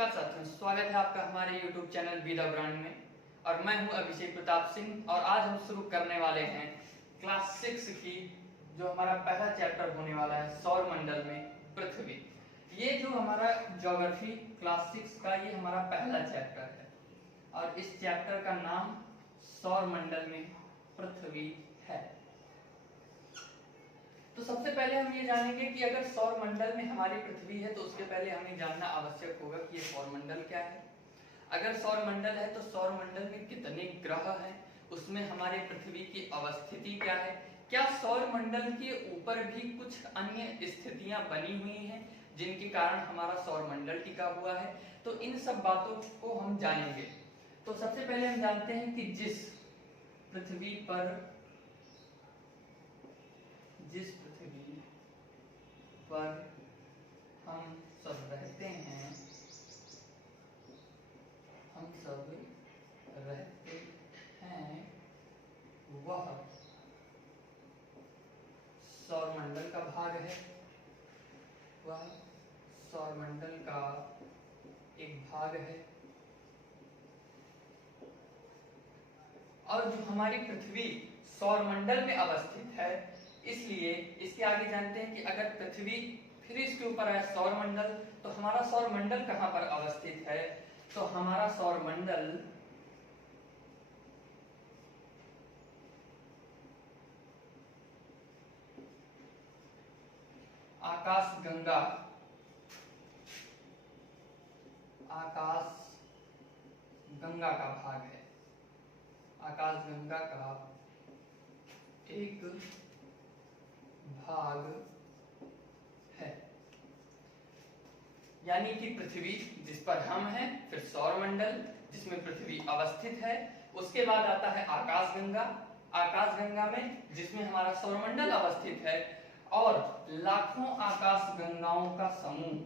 नमस्कार साथियों, स्वागत है आपका हमारे YouTube channel be the brand में। और मैं हूं अभिषेक प्रताप सिंह और आज हम शुरू करने वाले हैं क्लास 6 की जो हमारा पहला चैप्टर होने वाला है सौर मंडल में पृथ्वी। ये जो हमारा ज्योग्राफी क्लास 6 का ये हमारा पहला चैप्टर है और इस चैप्टर का नाम सौर मंडल में पृथ्वी है। तो सबसे पहले हम ये जानेंगे कि अगर सौर मंडल में हमारी पृथ्वी है तो उसके पहले हमें जानना आवश्यक होगा कि ये सौर मंडल क्या है। अगर सौर मंडल है तो सौर मंडल में कितने ग्रह हैं, उसमें हमारे पृथ्वी की अवस्थिति क्या है, क्या सौर मंडल के ऊपर भी कुछ अन्य स्थितियां बनी हुई हैं जिनके कारण हमारा सौर मंडल टिका हुआ है। तो इन सब बातों को हम जानेंगे। तो सबसे पहले हम जानते हैं कि जिस पृथ्वी पर हम सब रहते हैं वह सौरमंडल का भाग है, वह सौरमंडल का एक भाग है। और जो हमारी पृथ्वी सौरमंडल में अवस्थित है, इसलिए इसके आगे जानते हैं कि अगर पृथ्वी फिर इसके ऊपर है सौरमंडल, तो हमारा सौरमंडल कहां पर अवस्थित है। तो हमारा सौरमंडल आकाशगंगा का भाग है। आकाशगंगा का एक भाग है। यानी कि पृथ्वी जिस पर हम हैं, फिर सौरमंडल जिसमें पृथ्वी अवस्थित है, उसके बाद आता है आकाशगंगा। आकाशगंगा में जिसमें हमारा सौरमंडल अवस्थित है और लाखों आकाशगंगाओं का समूह,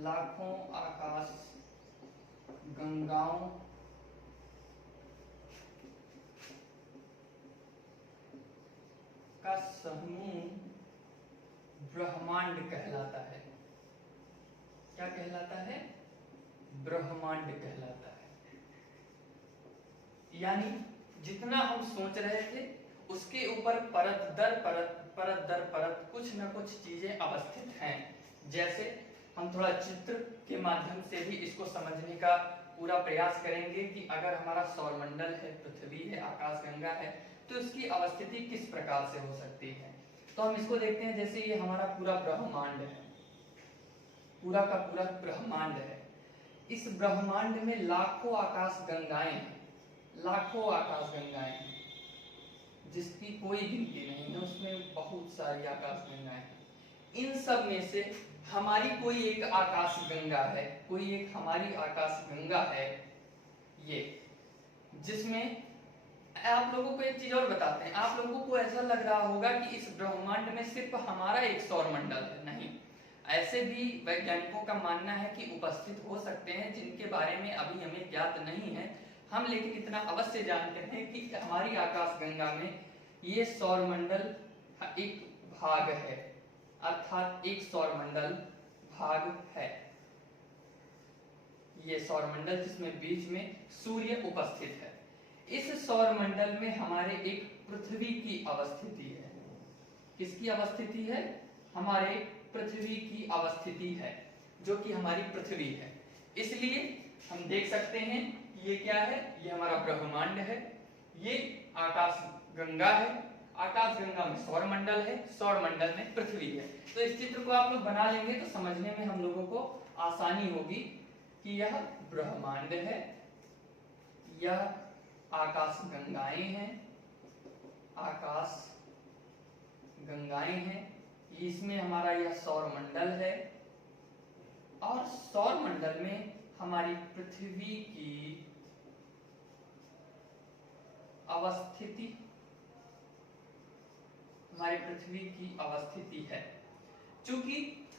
लाखों आकाश गंगाओं का समूह ब्रह्मांड कहलाता है। क्या कहलाता है? ब्रह्मांड कहलाता है। यानी जितना हम सोच रहे थे उसके ऊपर परत दर परत कुछ न कुछ चीजें अवस्थित हैं। जैसे हम थोड़ा चित्र के माध्यम से भी इसको समझने का पूरा प्रयास करेंगे कि अगर हमारा सौरमंडल है, पृथ्वी है, आकाशगंगा है, तो इसकी अवस्थिति किस प्रकार से हो सकती है। तो हम इसको देखते हैं। जैसे ये हमारा पूरा ब्रह्मांड है, पूरा का पूरा ब्रह्मांड है। इस ब्रह्मांड में लाखों आकाशगंगाएं हैं, लाखों आकाशगंगाएं हैं जिसकी कोई गिनती नहीं है। उसमें बहुत सारी आकाशगंगाएं हैं। इन सब में से हमारी कोई एक आकाशगंगा है, कोई एक हमारी आकाशगंगा है ये, जिसमें आप लोगों को एक चीज और बताते हैं। आप लोगों को ऐसा लग रहा होगा कि इस ब्रह्मांड में सिर्फ हमारा एक सौरमंडल है। नहीं, ऐसे भी वैज्ञानिकों का मानना है कि उपस्थित हो सकते हैं जिनके बारे में अभी हमें ज्ञात नहीं है। हम लेकिन इतना अवश्य जानते हैं कि हमारी आकाशगंगा में ये सौरमंडल एक भाग है, अर्थात एक सौरमंडल भाग है। ये सौरमंडल जिसमें बीच में सूर्य उपस्थित है। इस सौरमंडल में हमारे एक पृथ्वी की अवस्थिति है। किसकी अवस्थिति है? हमारे पृथ्वी की अवस्थिति है, जो कि हमारी पृथ्वी है। इसलिए हम देख सकते हैं कि ये क्या है, ये हमारा ब्रह्मांड है, ये आकाशगंगा है, आकाशगंगा में सौरमंडल है, सौरमंडल में पृथ्वी है। तो इस चित्र को आप लोग बना लेंगे तो समझने में हम लोगों को आसानी होगी कि यह ब्रह्मांड है, यह आकाशगंगाएं हैं, आकाशगंगाएं हैं, इसमें हमारा यह सौरमंडल है और सौरमंडल में हमारी पृथ्वी की अवस्थिति, हमारी पृथ्वी की अवस्थिति है। चूंकि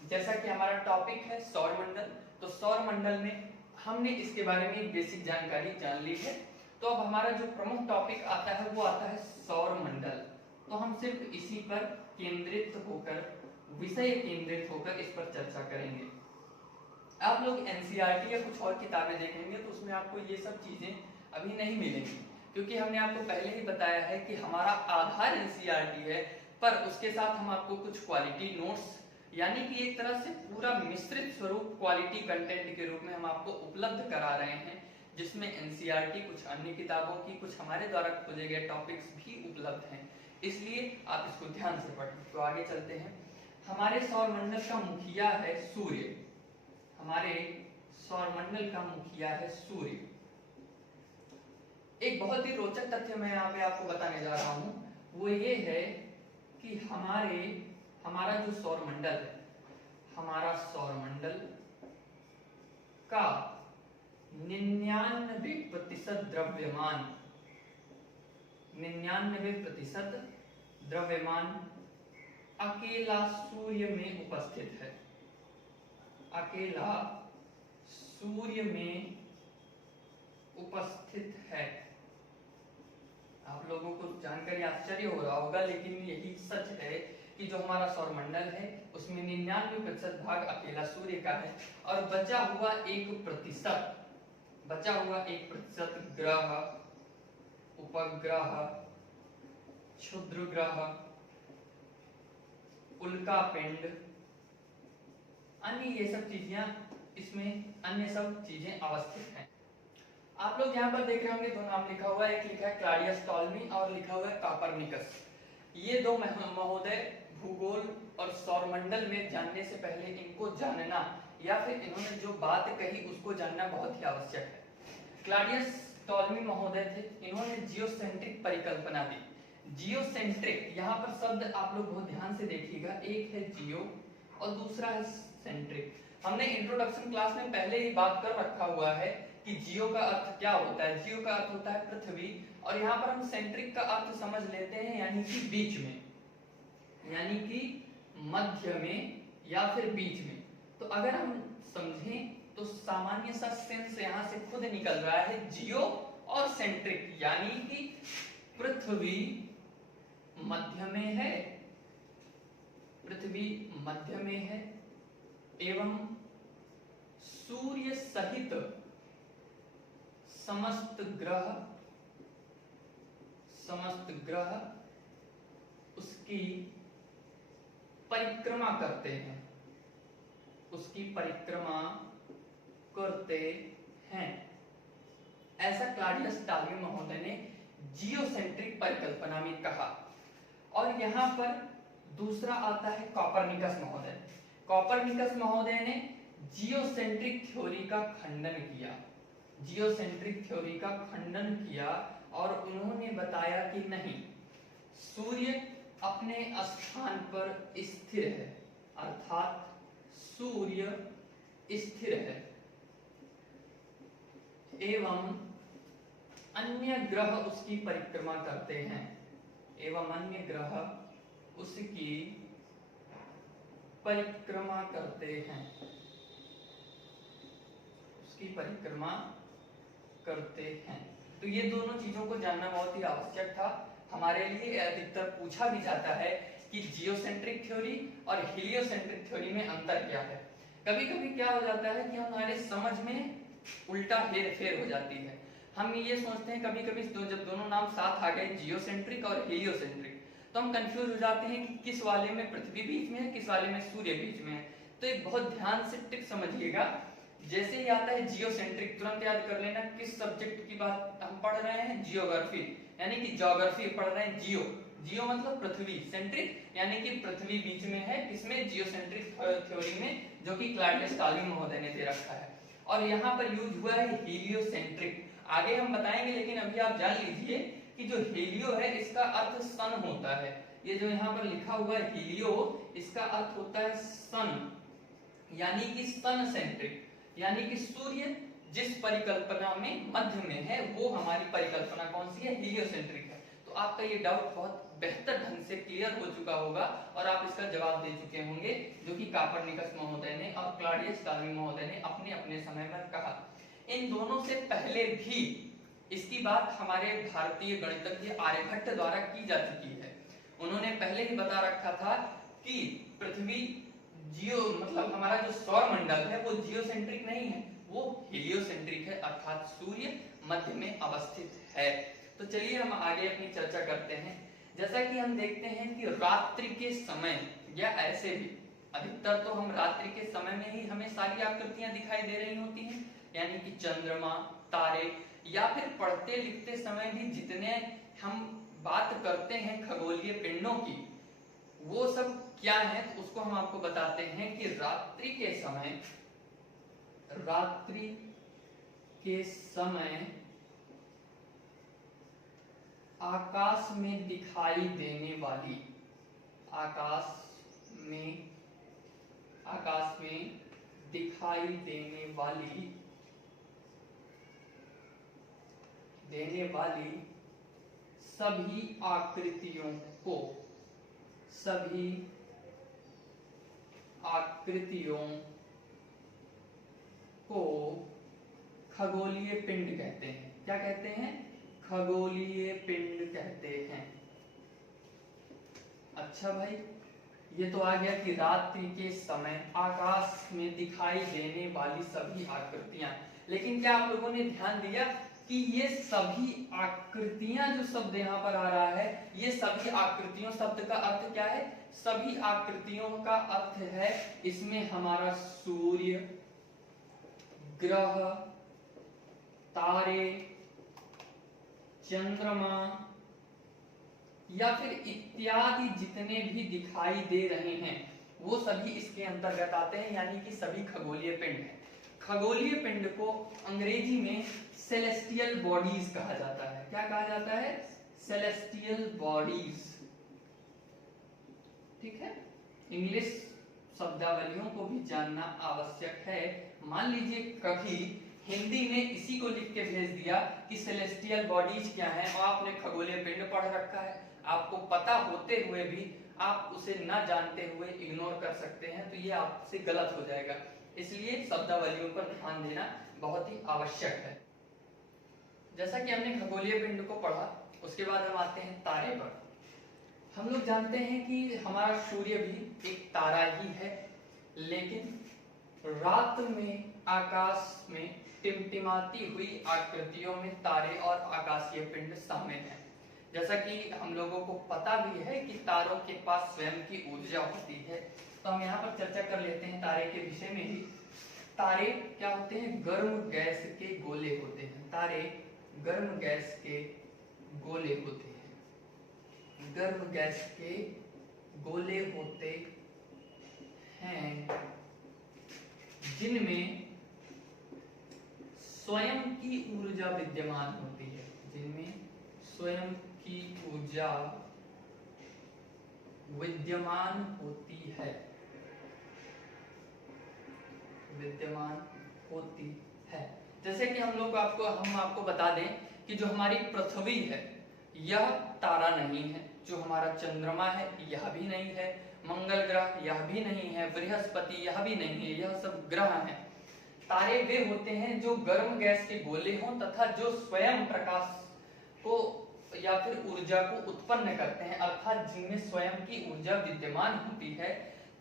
जैसा कि हमारा टॉपिक है सौरमंडल, तो सौरमंडल में हमने इसके बारे में बेसिक जानकारी जान ली है। तो अब हमारा जो प्रमुख टॉपिक आता है वो आता है सौरमंडल। तो हम सिर्फ इसी पर केंद्रित होकर, विषय केंद्रित होकर इस पर चर्चा करेंगे। आप लोग एनसीईआरटी या कुछ और किताबें देखेंगे तो उसमें आपको ये सब चीजें अभी नहीं मिलेंगी, क्योंकि हमने आपको पहले ही बताया है कि हमारा आधार एनसीईआरटी है, पर उसके साथ हम आपको कुछ क्वालिटी नोट्स, यानी कि एक तरह से पूरा मिश्रित स्वरूप क्वालिटी कंटेंट के रूप में हम आपको उपलब्ध करा रहे हैं, जिसमें एनसीईआरटी, कुछ अन्य किताबों की, कुछ हमारे द्वारा खोजे गए टॉपिक्स भी उपलब्ध हैं, इसलिए आप इसको ध्यान से पढ़ें। तो आगे चलते हैं। हमारे सौरमंडल का मुखिया है सूर्य, हमारे सौरमंडल का मुखिया है सूर्य। एक बहुत ही रोचक तथ्य मैं यहाँ पे आपको बताने जा रहा हूं, वो ये है कि हमारा जो सौरमंडल है, हमारा सौरमंडल का 99% द्रव्यमान, 99% द्रव्यमान अकेला सूर्य में उपस्थित है, अकेला सूर्य में उपस्थित है। आप लोगों को जानकारी आश्चर्य हो रहा होगा, लेकिन यही सच है कि जो हमारा सौरमंडल है उसमें 99% भाग अकेला सूर्य का है, और बचा हुआ 1% ग्रह, उपग्रह, क्षुद्र ग्रह, उल्का पिंड, अन्य ये सब चीजें, इसमें अन्य सब चीजें अवस्थित हैं। आप लोग यहाँ पर देख रहे होंगे दो नाम लिखा हुआ है, एक लिखा है क्लॉडियस टॉल्मी और लिखा हुआ है कॉपरनिकस। ये दो महोदय भूगोल और सौरमंडल में जानने से पहले इनको जानना, या फिर इन्होंने जो बात कही उसको जानना बहुत ही आवश्यक है। क्लॉडियस टॉल्मी महोदय थे, इन्होंने जियोसेंट्रिक परिकल्पना दी। जियोसेंट्रिक, यहाँ पर शब्द आप लोग बहुत ध्यान से देखिएगा, एक है जियो और दूसरा है सेंट्रिक। हमने इंट्रोडक्शन क्लास में पहले ही बात कर रखा हुआ है कि जियो का अर्थ क्या होता है। जियो का अर्थ होता है पृथ्वी, और यहाँ पर हम सेंट्रिक का अर्थ समझ लेते हैं, यानी कि बीच में, यानी कि मध्य में या फिर बीच में। तो अगर हम समझें तो सामान्य सा सेंस यहाँ से खुद निकल रहा है, जियो और सेंट्रिक, यानी कि पृथ्वी मध्य में है, पृथ्वी मध्य में है एवं सूर्य सहित समस्त ग्रह उसकी परिक्रमा करते हैं, उसकी परिक्रमा करते हैं। ऐसा क्लॉडियस टॉल्मी महोदय ने जियोसेंट्रिक परिकल्पना में कहा। और यहाँ पर दूसरा आता है कॉपरनिकस महोदय। कॉपरनिकस महोदय ने जियोसेंट्रिक थ्योरी का खंडन किया, जियोसेंट्रिक थ्योरी का खंडन किया, और उन्होंने बताया कि नहीं, सूर्य अपने स्थान पर स्थिर है, अर्थात सूर्य स्थिर है एवं अन्य ग्रह उसकी परिक्रमा करते हैं, एवं अन्य ग्रह उसकी परिक्रमा करते हैं, उसकी परिक्रमा करते हैं। तो ये दोनों चीजों को जानना बहुत ही आवश्यक था हमारे लिए। अधिकतर पूछा भी जाता है कि जियोसेंट्रिक थ्योरी और हीलियोसेंट्रिक थ्योरी में अंतर क्या है। कभी कभी क्या हो जाता है कि हमारे समझ में उल्टा हेर फेर हो जाती है। हम ये सोचते हैं कभी कभी जब दोनों नाम साथ आ गए, जियोसेंट्रिक और हीलियोसेंट्रिक, तो हम कंफ्यूज हो जाते हैं कि किस वाले में पृथ्वी बीच में है, किस वाले में सूर्य बीच में है। तो एक बहुत ध्यान से टिक समझिएगा, जैसे ही आता है जियोसेंट्रिक, तुरंत याद कर लेना किस सब्जेक्ट की बात हम पढ़ रहे हैं, जियोग्राफी, यानी कि ज्योग्राफी पढ़ रहे हैं। जियो, जियो मतलब पृथ्वी, सेंट्रिक यानी कि पृथ्वी बीच में है, किसमें, जियोसेंट्रिक थ्योरी में, जो कि क्लॉडियस टॉल्मी महोदय ने दे रखा है। और यहाँ पर यूज हुआ है हीलियोसेंट्रिक, आगे हम बताएंगे, लेकिन अभी आप जान लीजिए कि जो हीलियो है इसका अर्थ सन होता है। ये जो यहाँ पर लिखा हुआ है हीलियो, इसका अर्थ होता है सन, यानी कि सन सेंट्रिक, यानी कि सूर्य जिस परिकल्पना में मध्य में है वो हमारी परिकल्पना कौन सी है, हीलियोसेंट्रिक है। तो आपका ये डाउट बहुत बेहतर ढंग से क्लियर हो चुका होगा और आप इसका जवाब दे चुके होंगे, जो कि कॉपरनिकस महोदय ने और क्लॉडियस टॉल्मी महोदय ने अपने अपने समय में कहा। इन दोनों से पहले भी इसकी बात हमारे भारतीय गणितज्ञ आर्यभट्ट द्वारा की जा चुकी है। उन्होंने पहले ही बता रखा था कि पृथ्वी जियो मतलब हमारा जो सौर मंडल है वो जियोसेंट्रिक नहीं है, वो हेलियोसेंट्रिक है, अर्थात सूर्य मध्य में अवस्थित है। तो चलिए हम आगे अपनी चर्चा करते हैं। जैसा कि हम देखते हैं कि रात्रि के समय या ऐसे भी अधिकतर तो हम रात्रि के समय में ही हमें सारी आकृतियां दिखाई दे रही होती हैं, यानी कि चंद्रमा, तारे, या फिर पढ़ते लिखते समय भी जितने हम बात करते हैं खगोलीय पिंडों की, वो सब क्या है तो उसको हम आपको बताते हैं कि रात्रि के समय आकाश में दिखाई देने वाली सभी आकृतियों को खगोलीय पिंड कहते हैं। क्या कहते हैं? खगोलीय पिंड कहते हैं। अच्छा भाई, ये तो आ गया कि रात्रि के समय आकाश में दिखाई देने वाली सभी आकृतियां। लेकिन क्या आप लोगों ने ध्यान दिया कि ये सभी आकृतियां जो शब्द यहाँ पर आ रहा है, ये सभी आकृतियों शब्द का अर्थ क्या है? सभी आकृतियों का अर्थ है इसमें हमारा सूर्य, ग्रह, तारे, चंद्रमा या फिर इत्यादि जितने भी दिखाई दे रहे हैं वो सभी इसके अंतर्गत आते हैं, यानी कि सभी खगोलीय पिंड हैं। खगोलीय पिंड को अंग्रेजी में सेलेस्टियल बॉडीज कहा जाता है। क्या कहा जाता है? Celestial bodies. ठीक है, इंग्लिश शब्दावलियों को भी जानना आवश्यक है। मान लीजिए कभी हिंदी ने इसी को लिख के भेज दिया कि सेलेस्टियल बॉडीज क्या है, और आपने खगोलीय पिंड पढ़ रखा है, आपको पता होते हुए भी आप उसे ना जानते हुए इग्नोर कर सकते हैं, तो ये आपसे गलत हो जाएगा। इसलिए शब्दावलियों पर ध्यान देना बहुत ही आवश्यक है। जैसा कि हमने खगोलीय पिंड को पढ़ा, उसके बाद हम आते हैं तारे पर। हम लोग जानते हैं कि हमारा सूर्य भी एक तारा ही है, लेकिन रात में आकाश में टिमटिमाती हुई आकृतियों में तारे और आकाशीय पिंड शामिल हैं। जैसा कि हम लोगों को पता भी है कि तारों के पास स्वयं की ऊर्जा होती है, तो हम यहाँ पर चर्चा कर लेते हैं तारे के विषय में ही। तारे क्या होते हैं? गर्म गैस के गोले होते हैं। तारे गर्म गैस के गोले होते हैं, गर्म गैस के गोले होते हैं जिनमें स्वयं की ऊर्जा विद्यमान होती है, जिनमें स्वयं की ऊर्जा विद्यमान होती है, जैसे कि हम आपको बता दें कि जो हमारी पृथ्वी है यह तारा नहीं है, जो हमारा चंद्रमा है यह भी नहीं है, मंगल ग्रह यह भी नहीं है, बृहस्पति यह भी नहीं है, यह सब ग्रह हैं। तारे वे होते हैं जो गर्म गैस के गोले हों तथा जो स्वयं प्रकाश को या फिर ऊर्जा को उत्पन्न करते हैं, अर्थात जिनमें स्वयं की ऊर्जा विद्यमान होती है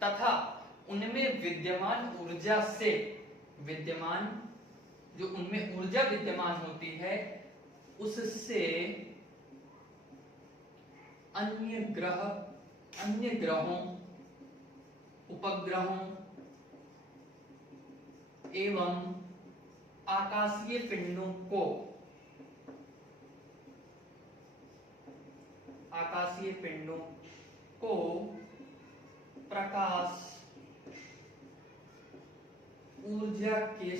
तथा उनमें विद्यमान ऊर्जा से जो उनमें ऊर्जा विद्यमान होती है उससे अन्य ग्रहों, उपग्रहों एवं आकाशीय पिंडों को प्रकाश ऊर्जा के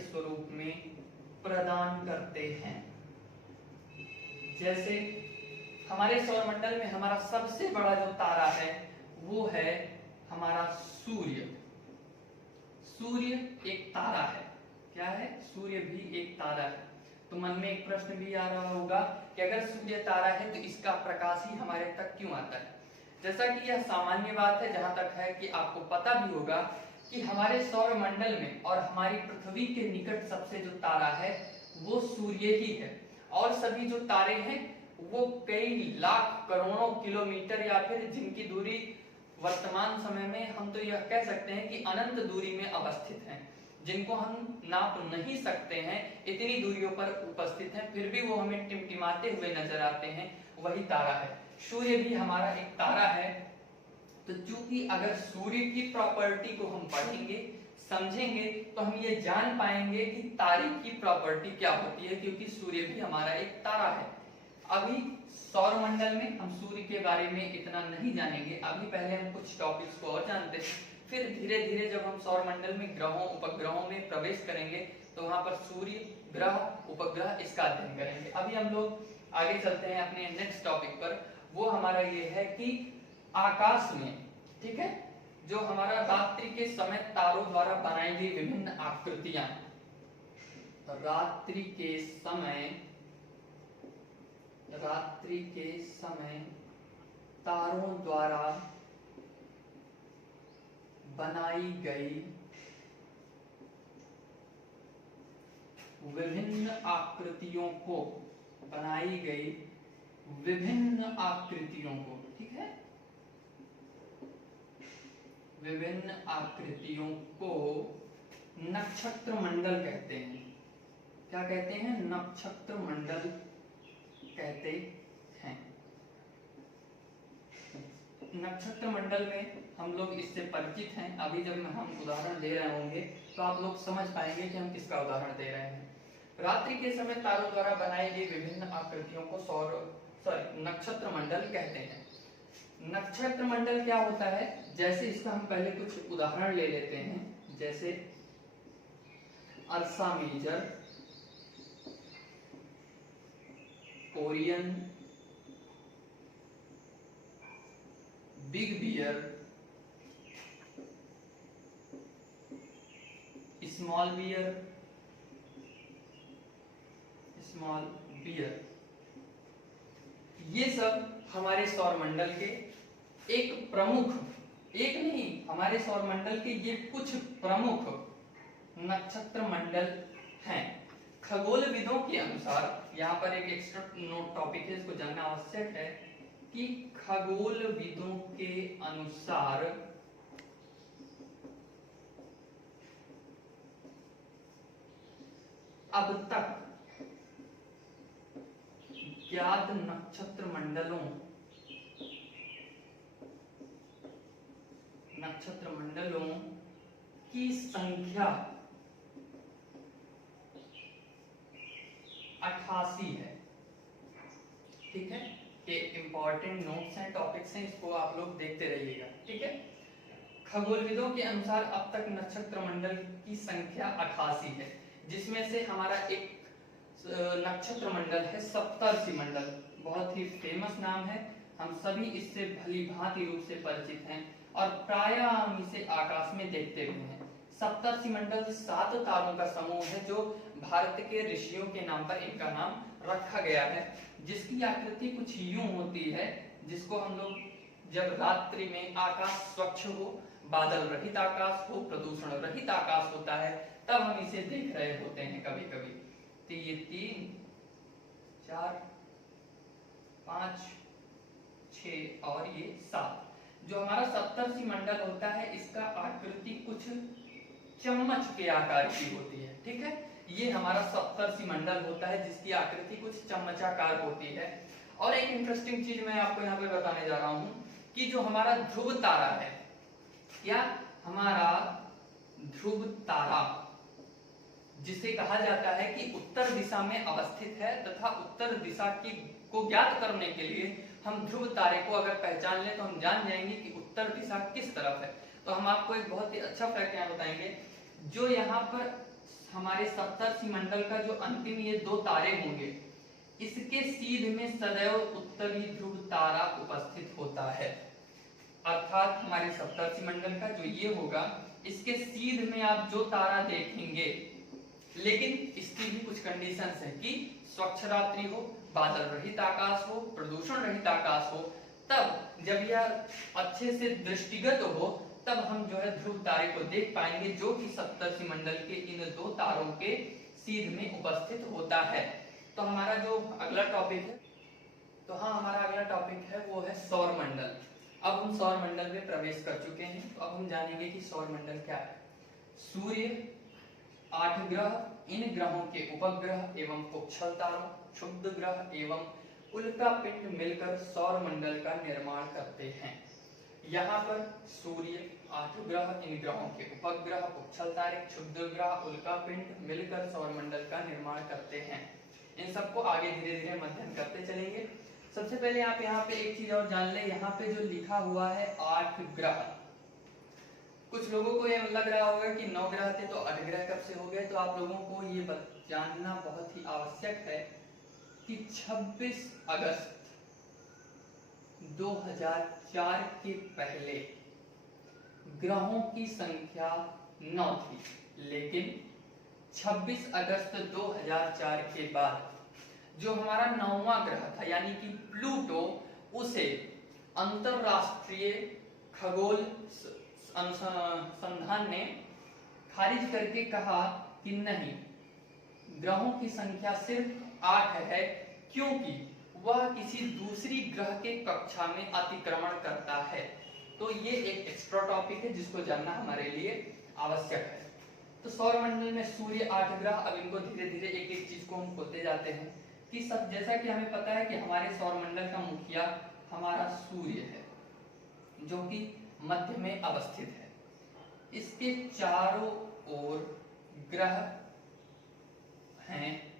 स्वरूप में प्रदान करते हैं। जैसे हमारे सौरमंडल में हमारा सबसे बड़ा जो तारा है वो है हमारा सूर्य। सूर्य एक तारा है। क्या है? सूर्य भी एक तारा है। तो मन में एक प्रश्न भी आ रहा होगा कि अगर सूर्य तारा है तो इसका प्रकाश ही हमारे तक क्यों आता है? जैसा कि यह सामान्य बात है, जहां तक है कि आपको पता भी होगा कि हमारे सौरमंडल में और हमारी पृथ्वी के निकट सबसे जो तारा है वो सूर्य ही है, और सभी जो तारे हैं वो कई लाख करोड़ों किलोमीटर या फिर जिनकी दूरी वर्तमान समय में हम तो यह कह सकते हैं कि अनंत दूरी में अवस्थित हैं, जिनको हम नाप नहीं सकते हैं, इतनी दूरियों पर उपस्थित हैं, फिर भी वो हमें टिमटिमाते हुए नजर आते हैं, वही तारा है। सूर्य भी हमारा एक तारा है। तो चूंकि अगर सूर्य की प्रॉपर्टी को हम पढ़ेंगे समझेंगे तो हम ये जान पाएंगे कि तारे की प्रॉपर्टी क्या होती है, क्योंकि सूर्य भी हमारा एक तारा है। अभी सौरमंडल में हम सूर्य के बारे में इतना नहीं जानेंगे, अभी पहले हम कुछ टॉपिक्स को और जानते हैं, फिर धीरे धीरे जब हम सौरमंडल में ग्रहों उपग्रहों में प्रवेश करेंगे तो वहां पर सूर्य ग्रह उपग्रह इसका अध्ययन करेंगे। अभी हम लोग आगे चलते हैं अपने नेक्स्ट टॉपिक पर, वो हमारा ये है कि आकाश में, ठीक है, जो हमारा रात्रि के समय तारों द्वारा बनाई गई विभिन्न आकृतियां, रात्रि के समय तारों द्वारा बनाई गई विभिन्न आकृतियों को, ठीक है, विभिन्न आकृतियों को नक्षत्र मंडल कहते हैं। क्या कहते हैं? नक्षत्र मंडल कहते हैं। नक्षत्र मंडल में हम लोग इससे परिचित हैं। अभी जब हम उदाहरण दे रहे होंगे तो आप लोग समझ पाएंगे कि हम किसका उदाहरण दे रहे हैं। रात्रि के समय तारों द्वारा बनाई गई विभिन्न आकृतियों को नक्षत्र मंडल कहते हैं। नक्षत्र मंडल क्या होता है? जैसे इसका हम पहले कुछ उदाहरण ले लेते हैं, जैसे Ursa Major, Orion, big bear, small bear, ये सब हमारे सौरमंडल के एक प्रमुख, एक नहीं, हमारे सौरमंडल के ये कुछ प्रमुख नक्षत्र मंडल हैं। खगोलविदों के अनुसार, यहाँ पर एक एक्स्ट्रा नोट टॉपिक है, इसको जानना आवश्यक है कि खगोलविदों के अनुसार अब तक ज्ञात नक्षत्र मंडलों की संख्या 88 है। ठीक है, ये इंपॉर्टेंट नोट्स हैं, टॉपिक्स हैं, इसको आप लोग देखते रहिएगा। ठीक है, खगोलविदों के अनुसार अब तक नक्षत्र मंडल की संख्या 88 है, जिसमें से हमारा एक नक्षत्र मंडल है सप्तर्षि मंडल। बहुत ही फेमस नाम है, हम सभी इससे भली भांति रूप से परिचित हैं और प्रायः हम इसे आकाश में देखते हुए हैं। सप्तर्षि मंडल 7 तारों का समूह है जो भारत के ऋषियों के नाम पर इनका नाम रखा गया है, जिसकी आकृति कुछ यूं होती है, जिसको हम लोग जब रात्रि में आकाश स्वच्छ हो, बादल रहित आकाश हो, प्रदूषण रहित आकाश होता है, तब हम इसे देख रहे होते हैं कभी कभी। तो ये 3, 4, 5, 6 और ये 7 जो हमारा सप्तर्षि मंडल होता है, इसका आकृति कुछ चम्मच के आकार की होती है। ठीक है, ये हमारा सप्तर्षि मंडल होता है जिसकी आकृति कुछ चम्मचाकार होती है। और एक इंटरेस्टिंग चीज मैं आपको यहाँ पे बताने जा रहा हूँ कि जो हमारा ध्रुव तारा है, या हमारा ध्रुव तारा जिसे कहा जाता है कि उत्तर दिशा में अवस्थित है, तथा उत्तर दिशा को ज्ञात करने के लिए हम ध्रुव तारे को अगर पहचान लें तो हम जान जाएंगे कि उत्तर दिशा किस तरफ है। तो हम आपको एक बहुत ही अच्छा फैक्ट यहाँ बताएंगे, जो यहाँ पर हमारे सप्तर्षि मंडल का जो अंतिम ये 2 तारे होंगे, इसके सीध में सदैव उत्तरी ध्रुव तारा उपस्थित होता है। अर्थात हमारे सप्तर्षि मंडल का जो ये होगा, इसके सीध में आप जो तारा देखेंगे, लेकिन इसकी भी कुछ कंडीशंस है कि स्वच्छ रात्रि हो, बादल रहित आकाश हो, प्रदूषण रहित आकाश हो, तब जब यह अच्छे से दृष्टिगत हो, तब हम जो है ध्रुव तारे को देख पाएंगे, जो कि सप्तर्षि मंडल के इन 2 तारों के सीध में उपस्थित होता है। तो हमारा जो अगला टॉपिक है, तो हाँ हमारा अगला टॉपिक है वो है सौर मंडल। अब हम सौर मंडल में प्रवेश कर चुके हैं, तो अब हम जानेंगे कि सौर मंडल क्या है। सूर्य, 8 ग्रह, इन ग्रहों के उपग्रह एवं उछल तारों, क्षुद्र ग्रह एवं उल्का पिंड मिलकर सौर मंडल का निर्माण करते हैं। यहाँ पर सूर्य, 8 ग्रह, इन ग्रहों के उपग्रह, उछल तारे, क्षुद्र ग्रह, उल्का पिंड मिलकर सौर मंडल का निर्माण करते हैं। इन सबको आगे धीरे धीरे अध्ययन करते चलेंगे। सबसे पहले आप यहाँ पे एक चीज और जान ले, यहाँ पे जो लिखा हुआ है 8 ग्रह, कुछ लोगों को ये लग रहा होगा कि 9 ग्रह थे तो 8 ग्रह कब से हो गए। तो आप लोगों को ये जानना बहुत ही आवश्यक है कि 26 अगस्त 2004 के पहले ग्रहों की संख्या 9 थी, लेकिन 26 अगस्त 2004 के बाद जो हमारा 9वां ग्रह था यानी कि प्लूटो, उसे अंतरराष्ट्रीय खगोल संस्थान ने खारिज करके कहा कि नहीं, ग्रहों की संख्या सिर्फ 8 है, क्योंकि वह किसी दूसरी ग्रह के कक्षा में अतिक्रमण करता है। तो ये एक एक्स्ट्रा टॉपिक है जिसको जानना हमारे लिए आवश्यक है। तो सौर मंडल में सूर्य, 8 ग्रह, अब इनको धीरे धीरे एक एक चीज को हम खोलते जाते हैं कि सब, जैसा कि हमें पता है कि हमारे सौर मंडल का मुखिया हमारा सूर्य है जो कि मध्य में अवस्थित है। इसके चारों ओर ग्रह हैं।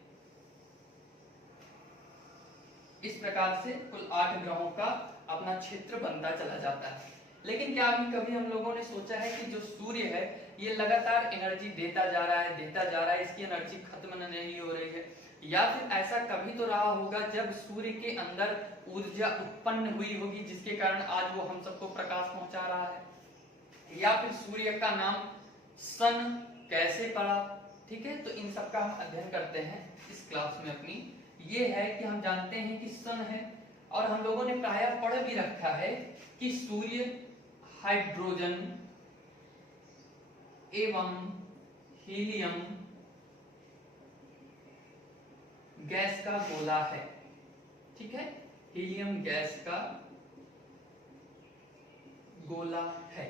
इस प्रकार से कुल 8 ग्रहों का अपना क्षेत्र बनता चला जाता है। लेकिन क्या अभी कभी हम लोगों ने सोचा है कि जो सूर्य है ये लगातार एनर्जी देता जा रहा है, इसकी एनर्जी खत्म नहीं हो रही है? या फिर ऐसा कभी तो रहा होगा जब सूर्य के अंदर ऊर्जा उत्पन्न हुई होगी जिसके कारण आज वो हम सबको प्रकाश पहुंचा रहा है? या फिर सूर्य का नाम सन कैसे पड़ा? ठीक है, तो इन सब का हम अध्ययन करते हैं इस क्लास में अपनी। ये है कि हम जानते हैं कि सन है, और हम लोगों ने प्रायः पढ़ भी रखा है कि सूर्य हाइड्रोजन एवं हीलियम गैस का गोला है। ठीक है, हीलियम गैस का गोला है।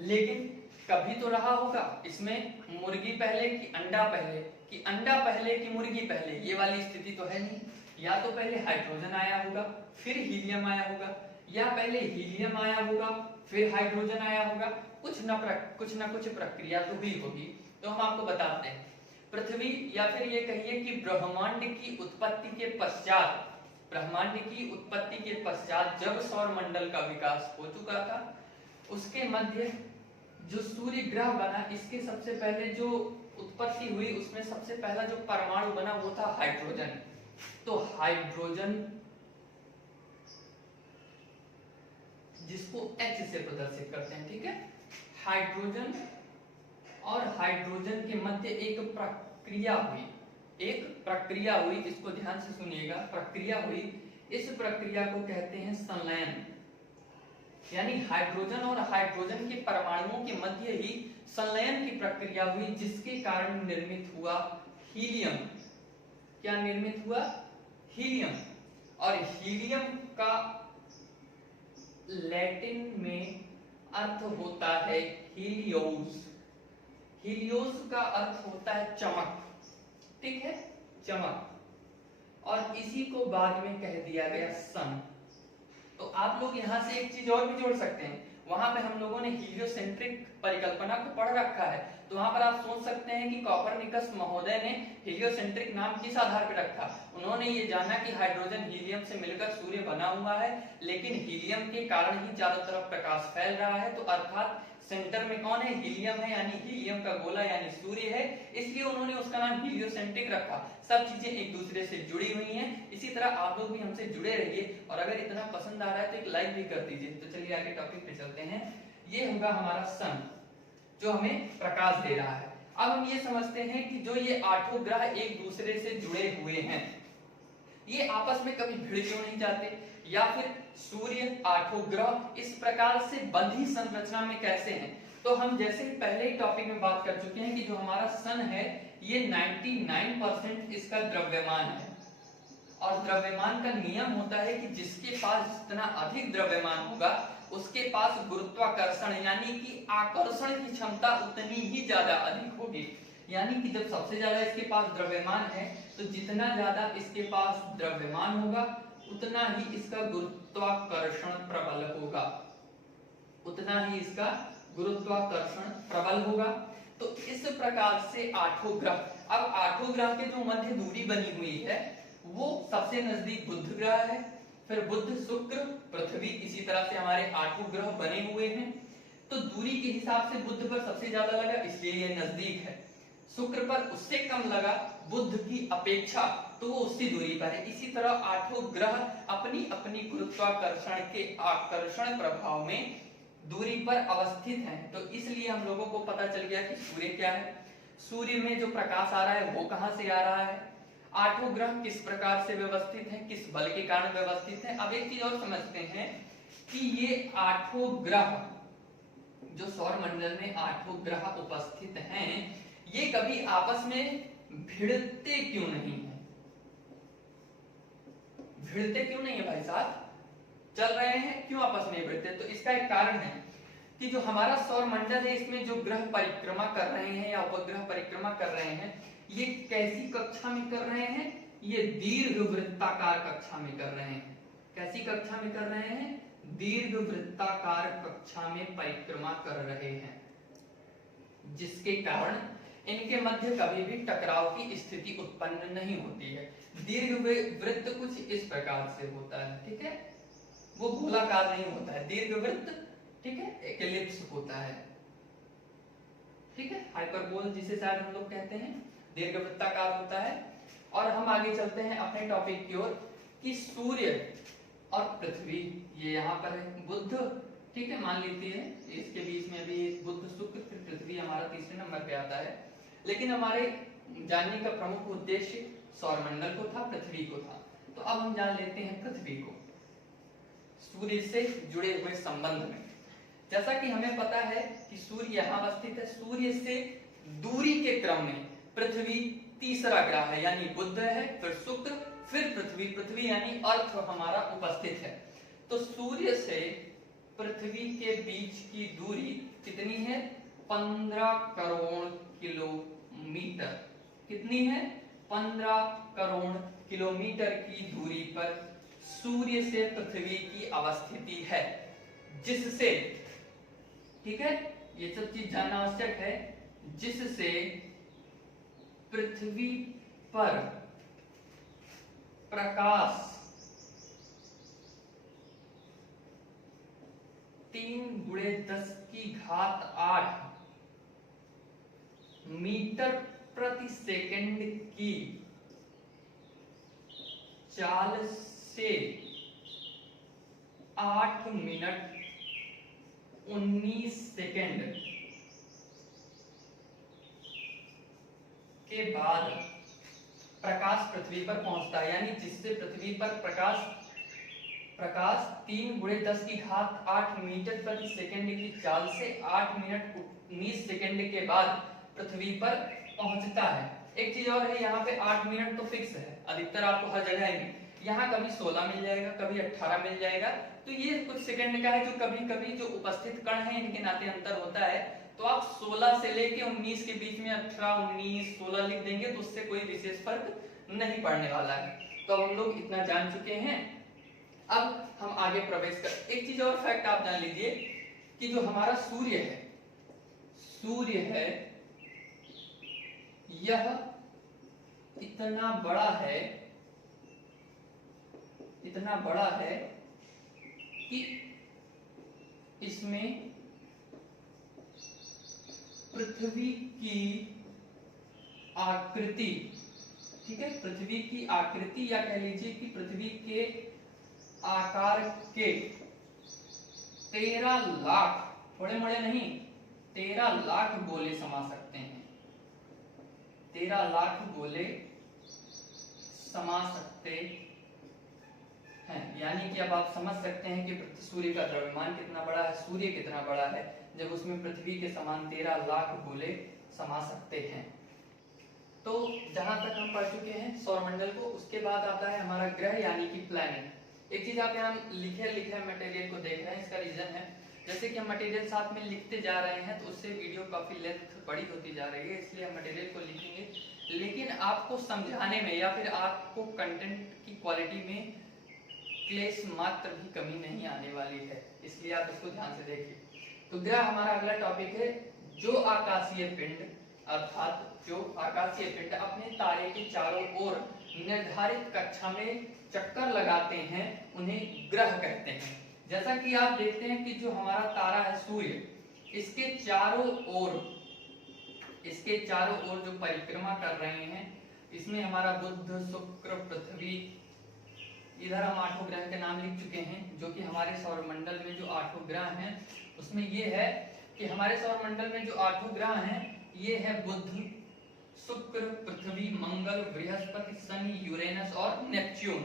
लेकिन कभी तो रहा होगा इसमें मुर्गी पहले कि अंडा पहले, कि अंडा पहले कि मुर्गी पहले, ये वाली स्थिति तो है नहीं। या तो पहले हाइड्रोजन आया होगा फिर हीलियम आया होगा, या पहले हीलियम आया होगा फिर हाइड्रोजन आया होगा। कुछ ना कुछ प्रक्रिया तो हुई होगी। तो हम आपको बताते हैं, पृथ्वी या फिर ये कहिए कि ब्रह्मांड की उत्पत्ति के पश्चात जब सौर मंडल का विकास हो चुका था, उसके मध्य जो सूर्य ग्रह बना, इसके सबसे पहले जो उत्पत्ति हुई उसमें सबसे पहला जो परमाणु बना वो था हाइड्रोजन। तो हाइड्रोजन, जिसको H से प्रदर्शित करते हैं, ठीक है, हाइड्रोजन और हाइड्रोजन के मध्य एक प्रक्रिया हुई। इसको ध्यान से सुनिएगा, प्रक्रिया हुई। इस प्रक्रिया को कहते हैं संलयन, यानी हाइड्रोजन और हाइड्रोजन के परमाणुओं के मध्य ही संलयन की प्रक्रिया हुई, जिसके कारण निर्मित हुआ हीलियम। क्या निर्मित हुआ? हीलियम। और हीलियम का लैटिन में अर्थ होता है हीलियोस। हीलियोस का अर्थ होता है चमक। ठीक है, चमक। और इसी को बाद में कह दिया गया सन। तो आप लोग यहाँ से एक चीज और भी जोड़ सकते हैं, वहां पे हम लोगों ने हीलियोसेंट्रिक परिकल्पना को पढ़ रखा है। तो वहां पर आप सोच सकते हैं कि कॉपरनिकस महोदय ने हीलियोसेंट्रिक नाम किस आधार पर रखा? उन्होंने ये जाना कि हाइड्रोजन हीलियम से मिलकर सूर्य बना हुआ है, लेकिन हीलियम के कारण ही चारों तरफ प्रकाश फैल रहा है। तो अर्थात सेंटर में कौन है? हीलियम है, यानी हीलियम का गोला यानी सूर्य है, इसलिए उन्होंने उसका नाम हीलियोसेंट्रिक रखा। सब चीजें एक दूसरे से जुड़ी हुई हैं। इसी तरह आप लोग भी हमसे जुड़े रहिए, और अगर इतना पसंद आ रहा है तो एक लाइक भी कर दीजिए। तो चलिए आगे टॉपिक पे चलते हैं। ये होगा हमारा सन जो हमें प्रकाश दे रहा है। अब हम ये समझते हैं कि जो ये 8 ग्रह एक दूसरे से जुड़े हुए हैं, ये आपस में कभी भिड़ क्यों नहीं जाते? या फिर सूर्य, 8 ग्रह इस प्रकार से बंधी संरचना में कैसे हैं? तो हम जैसे पहले ही टॉपिक में बात कर चुके हैं कि जो हमारा सन है ये 99% इसका द्रव्यमान है। और द्रव्यमान का नियम होता है कि जिसके पास जितना अधिक द्रव्यमान होगा उसके पास गुरुत्वाकर्षण यानी कि आकर्षण की क्षमता उतनी ही ज्यादा अधिक होगी। यानी कि जब सबसे ज्यादा इसके पास द्रव्यमान है तो जितना ज्यादा इसके पास द्रव्यमान होगा उतना ही इसका गुरुत्वाकर्षण प्रबल होगा, उतना ही इसका गुरुत्वाकर्षण प्रबल होगा। तो इस प्रकार से आठों ग्रह, अब आठों ग्रह के जो मध्य दूरी बनी हुई है वो सबसे नजदीक बुध ग्रह है, फिर बुध, शुक्र, पृथ्वी, इसी तरह से हमारे आठों ग्रह बने हुए हैं। तो दूरी के हिसाब से बुध पर सबसे ज्यादा लगा इसलिए ये नजदीक है, शुक्र पर उससे कम लगा बुध की अपेक्षा तो वो उसकी दूरी पर है। इसी तरह आठों ग्रह अपनी अपनी गुरुत्वाकर्षण के आकर्षण प्रभाव में दूरी पर अवस्थित हैं। तो इसलिए हम लोगों को पता चल गया कि सूर्य क्या है, सूर्य में जो प्रकाश आ रहा है वो कहां से आ रहा है, आठों ग्रह किस प्रकार से व्यवस्थित हैं, किस बल के कारण व्यवस्थित हैं। अब एक चीज और समझते हैं कि ये आठों ग्रह जो सौर मंडल में आठों ग्रह उपस्थित हैं ये कभी आपस में भिड़ते क्यों नहीं है, भिड़ते क्यों नहीं है भाई साहब, चल रहे हैं क्यों आपस में भिड़ते। तो इसका एक कारण है कि जो हमारा सौर मंडल है इसमें जो ग्रह परिक्रमा कर रहे हैं या उपग्रह परिक्रमा कर रहे हैं ये कैसी कक्षा में कर रहे हैं, ये दीर्घ वृत्ताकार कक्षा में कर रहे हैं। कैसी कक्षा में कर रहे हैं, दीर्घ वृत्ताकार कक्षा में परिक्रमा कर रहे हैं, जिसके कारण इनके मध्य कभी भी टकराव की स्थिति उत्पन्न नहीं होती है। दीर्घ वृत्त कुछ इस प्रकार से होता है, ठीक है, वो गोलाकार नहीं होता है, दीर्घ वृत्त, ठीक है, एक एलिप्स होता है, ठीक है, हाइपरबोल जिसे शायद हम लोग कहते हैं, दीर्घवृत्ताकार होता है। और हम आगे चलते हैं अपने टॉपिक की ओर कि सूर्य और पृथ्वी ये यहाँ पर है, बुध, ठीक है, मान लीजिए इसके बीच में भी बुध, शुक्र, फिर पृथ्वी हमारा तीसरे नंबर पे आता है। लेकिन हमारे जानने का प्रमुख उद्देश्य सौरमंडल को था, पृथ्वी को था। तो अब हम जान लेते हैं पृथ्वी को सूर्य से जुड़े हुए संबंध में। जैसा कि हमें पता है कि सूर्य यहाँ अवस्थित है, सूर्य से दूरी के क्रम में पृथ्वी तीसरा ग्रह है यानी बुध है, फिर शुक्र, फिर पृथ्वी, पृथ्वी यानी अर्थ हमारा उपस्थित है। तो सूर्य से पृथ्वी के बीच की दूरी कितनी है, 15 करोड़ किलोमीटर। कितनी है, 15 करोड़ किलोमीटर की दूरी पर सूर्य से पृथ्वी की अवस्थिति है, जिससे, ठीक है, ये सब चीज जानना आवश्यक है, जिससे पृथ्वी पर प्रकाश 3×10⁸ मीटर प्रति सेकंड की चाल से 8 मिनट 19 सेकंड के बाद प्रकाश पृथ्वी पर पहुंचता है। यानी जिससे पृथ्वी पर प्रकाश 3×10⁸ मीटर प्रति सेकंड की चाल से 8 मिनट 19 सेकंड के बाद पृथ्वी पर पहुंचता है। एक चीज और है, यहाँ पे 8 मिनट तो फिक्स है, अधिकतर आपको हर जगह है, यहाँ कभी 16 मिल जाएगा, कभी 18 मिल जाएगा। तो ये कुछ सेकंड का है, जो कभी कभी जो उपस्थित कण है इनके नाते अंतर होता है। तो आप 16 से लेके 19 के बीच में 18, 19, 16 लिख देंगे तो उससे कोई विशेष फर्क नहीं पड़ने वाला है। तो अब हम लोग इतना जान चुके हैं। अब हम आगे प्रवेश कर, एक चीज और फैक्ट आप जान लीजिए कि जो हमारा सूर्य है, सूर्य है यह इतना बड़ा है, इतना बड़ा है कि इसमें पृथ्वी की आकृति, ठीक है, पृथ्वी की आकृति या कह लीजिए कि पृथ्वी के आकार के 13 लाख, थोड़े मोड़े नहीं, 13 लाख गोले समा सकते हैं, 13 लाख गोले समा सकते हैं। यानी कि अब आप समझ सकते हैं कि सूर्य का द्रव्यमान कितना बड़ा है, सूर्य कितना बड़ा है, जब उसमें पृथ्वी के समान 13 लाख गोले समा सकते हैं। तो जहां तक हम पढ़ चुके हैं सौरमंडल को, उसके बाद आता है हमारा ग्रह यानी कि प्लैनेट। एक चीज आप यहाँ लिखे मटेरियल को देख रहे हैं, इसका रीजन है जैसे कि हम मटेरियल साथ में लिखते जा रहे हैं तो उससे वीडियो काफी लेंथ बड़ी होती जा रही है, इसलिए हम मटेरियल को लिखेंगे, लेकिन आपको समझाने में या फिर आपको कंटेंट की क्वालिटी में क्लेश मात्र भी कमी नहीं आने वाली है, इसलिए आप इसको ध्यान से देखिए। तो ग्रह हमारा अगला टॉपिक है। जो आकाशीय पिंड अर्थात जो आकाशीय पिंड अपने तारे के चारों ओर निर्धारित कक्षा में चक्कर लगाते हैं उन्हें ग्रह कहते हैं। जैसा कि आप देखते हैं कि जो हमारा तारा है सूर्य, इसके चारों ओर जो परिक्रमा कर रहे हैं, इसमें हमारा बुध, शुक्र, पृथ्वी, इधर हम 8 ग्रह के नाम लिख चुके हैं, जो कि हमारे सौरमंडल में जो 8 ग्रह हैं उसमें ये है कि हमारे सौरमंडल में जो 8 ग्रह हैं ये है बुध, शुक्र, पृथ्वी, मंगल, बृहस्पति, शनि, यूरेनस और नेपच्यून।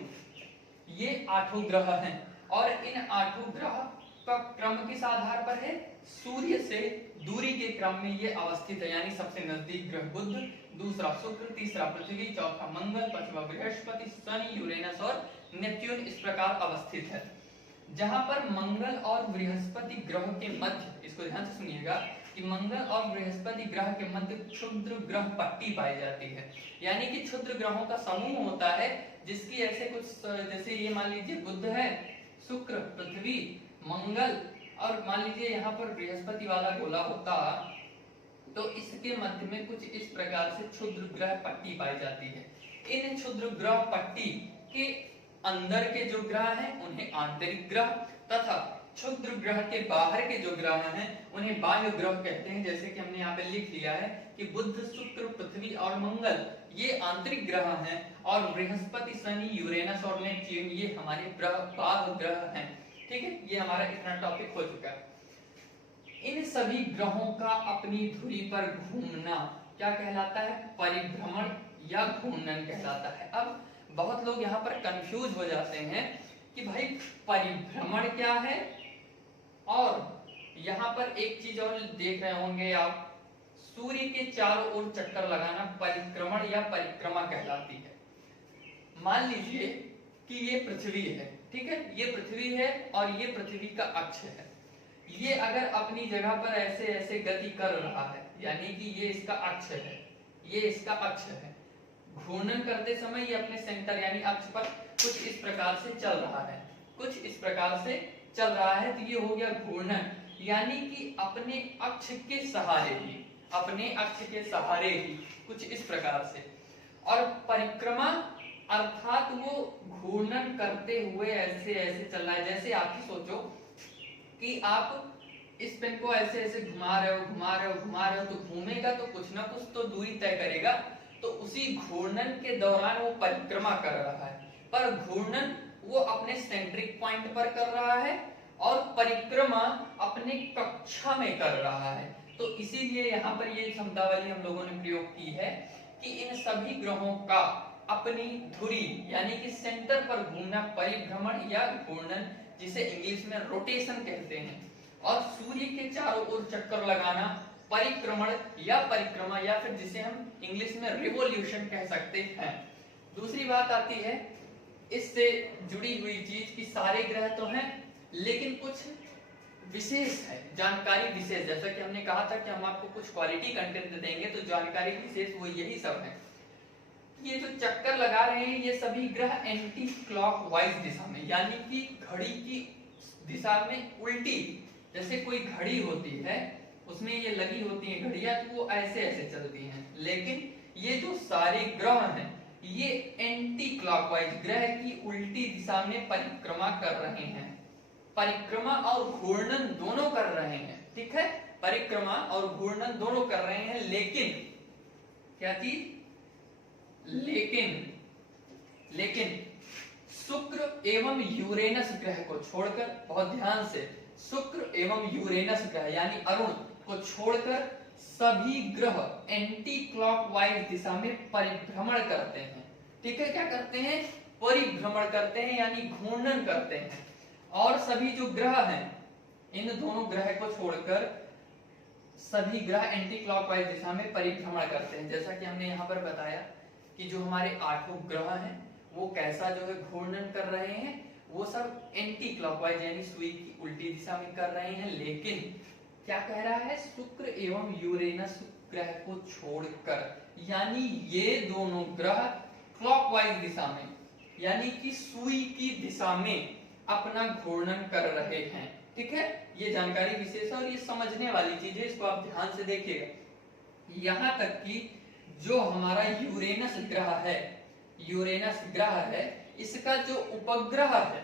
ये 8 ग्रह हैं और इन 8 ग्रह का क्रम किस आधार पर है? सूर्य से दूरी के क्रम में ये अवस्थित है, यानी सबसे नजदीक ग्रह बुध, दूसरा शुक्र, तीसरा पृथ्वी, चौथा मंगल, पांचवा बृहस्पति, शनि, यूरेनस और नेपच्यून इस प्रकार अवस्थित है। जहां पर मंगल और बृहस्पति ग्रह के मध्य, इसको ध्यान से सुनिएगा कि मंगल और बृहस्पति ग्रह के मध्य क्षुद्र ग्रह पट्टी पाई जाती है, यानी कि क्षुद्र ग्रहों का समूह होता है जिसकी ऐसे कुछ, जैसे ये मान लीजिए बुध है, शुक्र, पृथ्वी, मंगल और मान लीजिए यहाँ पर बृहस्पति वाला गोला होता, तो इसके मध्य में कुछ इस प्रकार से क्षुद्र ग्रह पट्टी पाई जाती है। इन क्षुद्र ग्रह पट्टी के अंदर के जो ग्रह हैं उन्हें आंतरिक ग्रह तथा क्षुद्र ग्रह के बाहर के जो ग्रह हैं उन्हें बाह्य ग्रह कहते हैं। जैसे कि हमने यहाँ पे लिख लिया है कि बुध, शुक्र, पृथ्वी और मंगल ये आंतरिक ग्रह हैं और बृहस्पति, शनि, यूरेनस और नेपच्यून ये हमारे बाह्य ग्रह हैं। ठीक है, ये हमारा इतना टॉपिक हो चुका है। इन सभी ग्रहों का अपनी धुरी पर घूमना क्या कहलाता है? परिभ्रमण या घूर्णन कहलाता है। अब बहुत लोग यहाँ पर कंफ्यूज हो जाते हैं कि भाई परिभ्रमण क्या है, और यहाँ पर एक चीज और देख रहे होंगे आप, सूर्य के चारों ओर चक्कर लगाना परिक्रमण या परिक्रमा कहलाती है। मान लीजिए कि ये पृथ्वी है, ठीक है, ये पृथ्वी है और ये पृथ्वी का अक्ष है। ये अगर अपनी जगह पर ऐसे ऐसे गति कर रहा है, यानी कि ये इसका अक्ष है, ये इसका अक्ष है, घूर्णन करते समय ये अपने सेंटर यानी अक्ष पर कुछ इस प्रकार से चल रहा है, कुछ इस प्रकार से चल रहा है, तो ये हो गया घूर्णन, यानी कि अपने अक्ष के सहारे ही, अपने अक्ष के सहारे ही कुछ इस प्रकार से। और परिक्रमा अर्थात वो घूर्णन करते हुए ऐसे ऐसे चल रहा है। जैसे आप ही सोचो कि आप इस पेन को ऐसे ऐसे घुमा रहे हो तो घूमेगा तो कुछ ना कुछ तो दूरी तय करेगा, तो उसी घूर्णन के दौरान वो परिक्रमा कर रहा है, पर घूर्णन वो अपने सेंट्रिक पॉइंट पर कर रहा है और परिक्रमा अपने कक्षा में कर रहा है। तो इसीलिए यहाँ पर ये शब्दावली हम लोगों ने प्रयोग की है कि इन सभी ग्रहों का अपनी धुरी यानी कि सेंटर पर घूमना परिभ्रमण या घूर्णन, जिसे इंग्लिश में रोटेशन कहते हैं, और सूर्य के चारों ओर चक्कर लगाना परिक्रमण या परिक्रमा, या फिर जिसे हम इंग्लिश में रिवोल्यूशन कह सकते हैं। दूसरी बात आती है इससे जुड़ी हुई चीज कि सारे ग्रह तो हैं लेकिन कुछ विशेष है, जानकारी विशेष। जैसा कि हमने कहा था कि हम आपको कुछ क्वालिटी कंटेंट देंगे, तो जानकारी विशेष वो यही सब है। ये जो चक्कर लगा रहे हैं ये सभी ग्रह एंटी क्लॉकवाइज दिशा में, यानी कि घड़ी की दिशा में उल्टी, जैसे कोई घड़ी होती है उसमें ये लगी होती है घड़ियां, तो वो ऐसे ऐसे चलती हैं, लेकिन ये जो सारे ग्रह हैं ये एंटी क्लॉकवाइज ग्रह की उल्टी दिशा में परिक्रमा कर रहे हैं। परिक्रमा और घूर्णन दोनों कर रहे हैं, ठीक है, परिक्रमा और घूर्णन दोनों कर रहे हैं, लेकिन क्या चीज, लेकिन शुक्र एवं यूरेनस ग्रह को छोड़कर, बहुत ध्यान से, शुक्र एवं यूरेनस ग्रह यानी अरुण को छोड़कर सभी ग्रह एंटी क्लॉकवाइज दिशा में परिभ्रमण करते हैं। ठीक है, क्या करते हैं? परिभ्रमण करते हैं यानी घूर्णन करते हैं। और सभी जो ग्रह हैं इन दोनों ग्रह को छोड़कर सभी ग्रह एंटी क्लॉकवाइज दिशा में परिभ्रमण करते हैं। जैसा कि हमने यहाँ पर बताया कि जो हमारे 8 ग्रह हैं वो कैसा जो है घूर्णन कर रहे हैं, वो सब एंटी क्लॉकवाइज यानी सुई की उल्टी दिशा में कर रहे हैं। लेकिन क्या कह रहा है, शुक्र एवं यूरेनस ग्रह को छोड़कर, यानी ये दोनों ग्रह क्लॉकवाइज दिशा में यानी कि सुई की दिशा में अपना घूर्णन कर रहे हैं। ठीक है, ये जानकारी विशेष है और ये समझने वाली चीज है, इसको आप ध्यान से देखिएगा। यहां तक कि जो हमारा यूरेनस ग्रह है, इसका जो उपग्रह है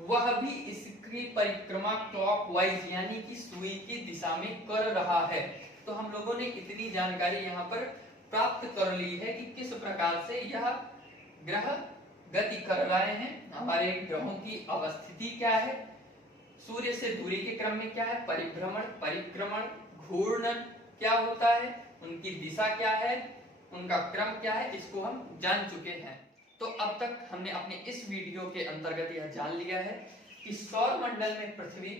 वह भी इसकी परिक्रमा क्लॉकवाइज यानी कि सुई की दिशा में कर रहा है। तो हम लोगों ने इतनी जानकारी यहाँ पर प्राप्त कर ली है कि किस प्रकार से यह ग्रह गति कर रहे हैं, हमारे ग्रहों की अवस्थिति क्या है, सूर्य से दूरी के क्रम में क्या है, परिभ्रमण, परिक्रमण, घूर्णन क्या होता है, उनकी दिशा क्या है, उनका क्रम क्या है, इसको हम जान चुके हैं। तो अब तक हमने अपने इस वीडियो के अंतर्गत यह जान लिया है कि सौर मंडल में पृथ्वी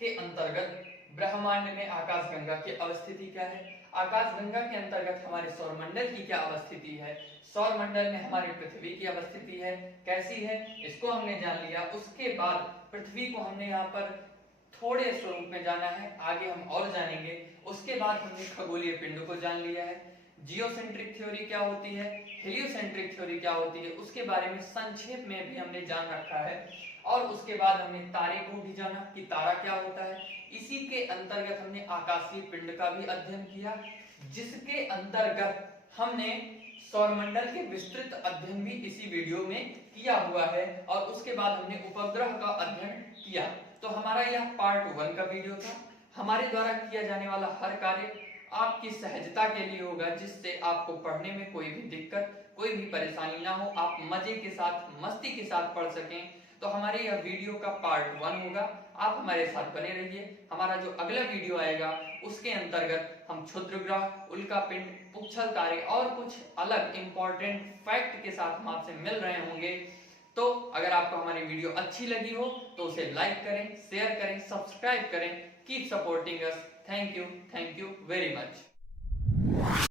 के अंतर्गत ब्रह्मांड में आकाशगंगा की अवस्थिति क्या है, आकाशगंगा के अंतर्गत हमारे सौर मंडल की क्या अवस्थिति है, सौर मंडल में हमारी पृथ्वी की अवस्थिति है कैसी है, इसको हमने जान लिया। उसके बाद पृथ्वी को हमने यहाँ पर थोड़े स्वरूप में जाना है, आगे हम और जानेंगे। उसके बाद हमने खगोलीय पिंड को जान लिया है, जियोसेंट्रिक थ्योरी क्या होती है, हेलियोसेंट्रिक थ्योरी क्या होती है, उसके बारे में संक्षेप में भी हमने जान रखा है। और उसके बाद हमने तारे को भी जाना कि तारा क्या होता है। इसी के अंतर्गत हमने आकाशीय पिंड का भी अध्ययन किया, जिसके अंतर्गत हमने सौरमंडल के विस्तृत अध्ययन भी इसी वीडियो में किया हुआ है। और उसके बाद हमने उपग्रह का अध्ययन किया। तो हमारा यह पार्ट 1 का वीडियो था। हमारे द्वारा किया जाने वाला हर कार्य आपकी सहजता के लिए होगा, जिससे आपको पढ़ने में कोई भी दिक्कत, कोई भी परेशानी ना हो, आप मजे के साथ, मस्ती के साथ पढ़ सकें। तो हमारे यह वीडियो का पार्ट 1 होगा, आप हमारे साथ बने रहिए। हमारा जो अगला वीडियो आएगा उसके अंतर्गत हम क्षुद्र ग्रह, उल्का पिंड, पुच्छल तारे और कुछ अलग इंपॉर्टेंट फैक्ट के साथ हम आपसे मिल रहे होंगे। तो अगर आपको हमारी वीडियो अच्छी लगी हो तो उसे लाइक करें, शेयर करें, सब्सक्राइब करें। Keep supporting us. Thank you very much.